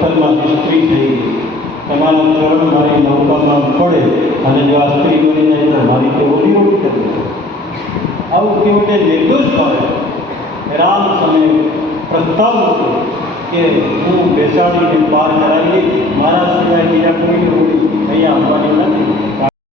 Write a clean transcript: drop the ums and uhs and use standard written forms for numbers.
પથ્થરમાંથી સ્ત્રી થઈ તમારા ચરણ મારી નૌકામાં પડે અને જો આ સ્ત્રી બની જાય તો મારી તે ઓલી રોટી કરી આવું કેવટે નિર્દોષ ભાવે રામ સામે પ્રસ્તાવ હતો કે હું બેસાડીને પાર કરાવીએ મારા સિવાય બીજા કોઈ હોડી અહીંયા આવવાની નથી.